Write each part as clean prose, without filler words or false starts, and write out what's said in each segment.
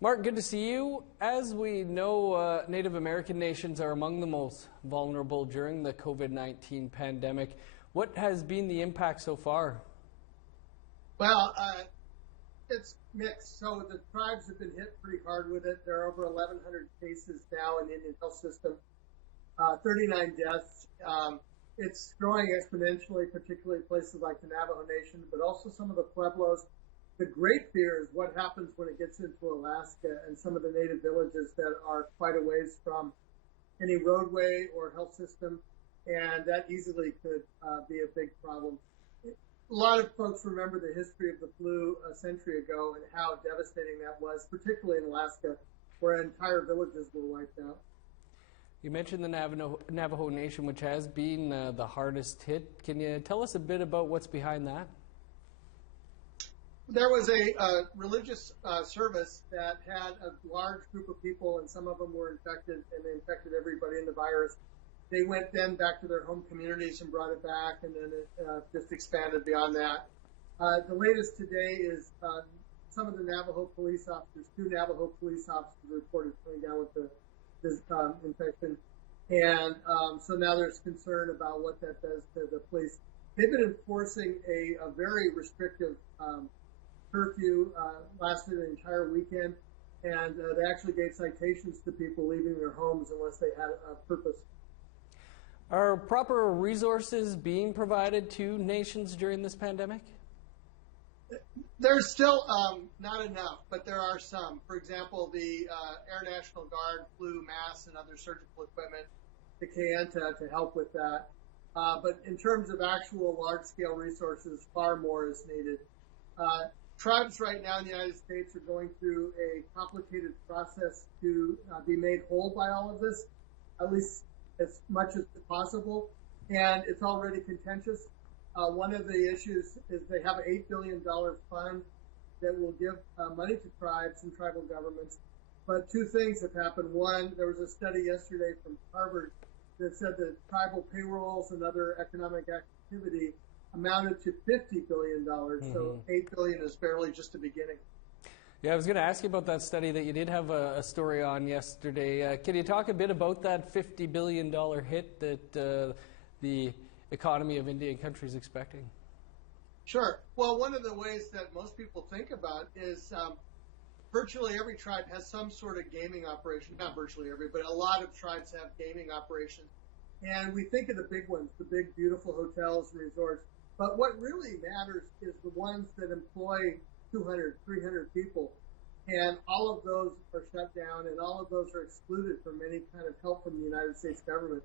Mark, good to see you. As we know, Native American nations are among the most vulnerable during the COVID-19 pandemic. What has been the impact so far? Well, it's mixed. So the tribes have been hit pretty hard with it. There are over 1,100 cases now in the Indian health system, 39 deaths. It's growing exponentially, particularly places like the Navajo Nation, but also some of the Pueblos. The great fear is what happens when it gets into Alaska and some of the native villages that are quite a ways from any roadway or health system, and that easily could be a big problem. A lot of folks remember the history of the flu a century ago and how devastating that was, particularly in Alaska, where entire villages were wiped out. You mentioned the Navajo Nation, which has been the hardest hit. Can you tell us a bit about what's behind that? There was a religious service that had a large group of people, and some of them were infected, and they infected everybody in the virus. They went then back to their home communities and brought it back, and then it just expanded beyond that. The latest today is some of the Navajo police officers, 2 Navajo police officers reported coming down with this infection. And so now there's concern about what that does to the police. They've been enforcing a very restrictive curfew, lasted an entire weekend, and they actually gave citations to people leaving their homes unless they had a purpose. Are proper resources being provided to nations during this pandemic? There's still not enough, but there are some. For example, the Air National Guard flew masks and other surgical equipment to Kayenta to help with that. But in terms of actual large-scale resources, far more is needed. Tribes right now in the United States are going through a complicated process to be made whole by all of this, at least as much as possible, and it's already contentious. One of the issues is they have an $8 billion fund that will give money to tribes and tribal governments, but 2 things have happened. One, there was a study yesterday from Harvard that said that tribal payrolls and other economic activity amounted to $50 billion, so $8 billion is barely just the beginning. Yeah, I was going to ask you about that study that you did have a story on yesterday. Can you talk a bit about that $50 billion hit that the economy of Indian country is expecting? Sure. Well, one of the ways that most people think about is virtually every tribe has some sort of gaming operation. Not virtually every, but a lot of tribes have gaming operations. And we think of the big ones, the big, beautiful hotels and resorts. But what really matters is the ones that employ 200, 300 people. And all of those are shut down, and all of those are excluded from any kind of help from the United States government.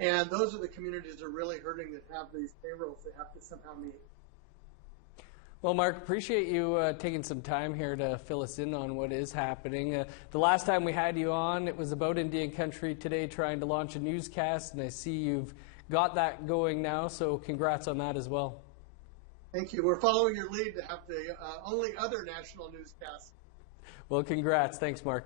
And those are the communities that are really hurting that have these payrolls they have to somehow meet. Well, Mark, appreciate you taking some time here to fill us in on what is happening. The last time we had you on, it was about Indian country. Today, trying to launch a newscast, and I see you've got that going now, so congrats on that as well. Thank you. We're following your lead to have the only other national newscast. Well, congrats. Thanks, Mark.